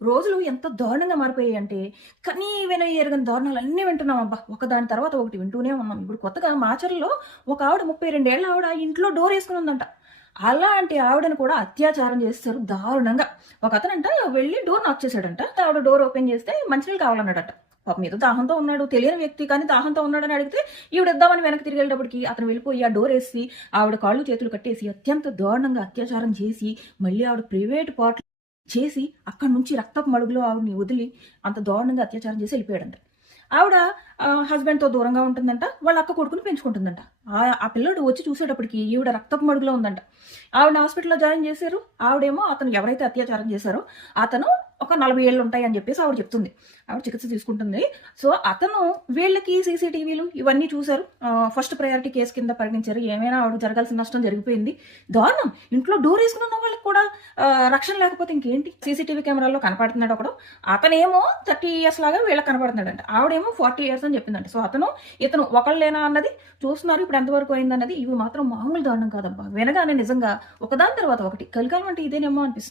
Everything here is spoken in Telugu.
రోజులు ఎంత దారుణంగా మారిపోయాయంటే, కనీ విని ఎరుగని దారుణాలన్నీ వింటున్నాం అబ్బా! ఒకదాని తర్వాత ఒకటి వింటూనే ఉన్నాం. ఇప్పుడు కొత్తగా మాచర్లలో ఒక ఆవిడ 32 ఏళ్ల ఆవిడ ఇంట్లో డోరేసుకొని ఉందంట. అలాంటి ఆవిడని కూడా అత్యాచారం చేసేసారు దారుణంగా. ఒకతనంట వెళ్లి డోర్ నాక్ చేసాడంట. ఆవిడ డోర్ ఓపెన్ చేస్తే మంచినీళ్ళు కావాలన్నాడట. పాపం ఏదో దాహంతో ఉన్నాడు. తెలియని వ్యక్తి కానీ దాహంతో ఉన్నాడని అడిగితే ఈవిడ ఇద్దామని వెనక్కి తిరిగేటప్పటికి అతను వెళ్ళిపోయి ఆ డోరేసి ఆవిడ కాళ్ళు చేతులు కట్టేసి అత్యంత దారుణంగా అత్యాచారం చేసి మళ్ళీ ఆవిడ ప్రైవేట్ పార్ట్ చేసి అక్కడి నుంచి రక్తపు మడుగులో ఆవిడని వదిలి అంత దారుణంగా అత్యాచారం చేసి వెళ్ళిపోయాడంట. ఆవిడ హస్బెండ్‌తో దూరంగా ఉంటుందంట. వాళ్ళ అక్క కొడుకుని పెంచుకుంటుందంట. ఆ పిల్లోడు వచ్చి చూసేటప్పటికి ఈవిడ రక్తపు మడుగులో ఉందంట. ఆవిడని హాస్పిటల్‌లో జాయిన్ చేశారు. ఆవిడేమో అతను ఎవరైతే అత్యాచారం చేశారో అతను ఒక 40 ఏళ్ళు ఉంటాయని చెప్పేసి ఆవిడ చెప్తుంది. ఆవిడ చికిత్స తీసుకుంటుంది. సో, అతను వీళ్ళకి సీసీటీవీలు ఇవన్నీ చూసారు. ఫస్ట్ ప్రయారిటీ కేస్ కింద పరిగణించారు. ఏమైనా ఆవిడకి జరగాల్సిన నష్టం జరిగిపోయింది. దారుణం. ఇంట్లో డోర్ ఏసుకొని ఉన్న వాళ్ళకి కూడా రక్షణ లేకపోతే ఇంకేంటి? సీసీటీవీ కెమెరాల్లో కనపడుతున్నాడు ఒకడు. అతనేమో 30 ఇయర్స్ లాగా వీళ్ళకి కనపడుతున్నాడంట. ఆవిడేమో 40 ఇయర్స్ అని చెప్పిందంట. సో, ఇతను ఒకళ్ళేనా అన్నది చూస్తున్నారు. ఇప్పుడు ఎంతవరకు అయిందన్నది. ఇవి మాత్రం మామూలు దారుణం కాదబ్బా! వినగానే నిజంగా ఒకదాని తర్వాత ఒకటి కలికాలం అంటే ఇదేనేమో అనిపిస్తుంది.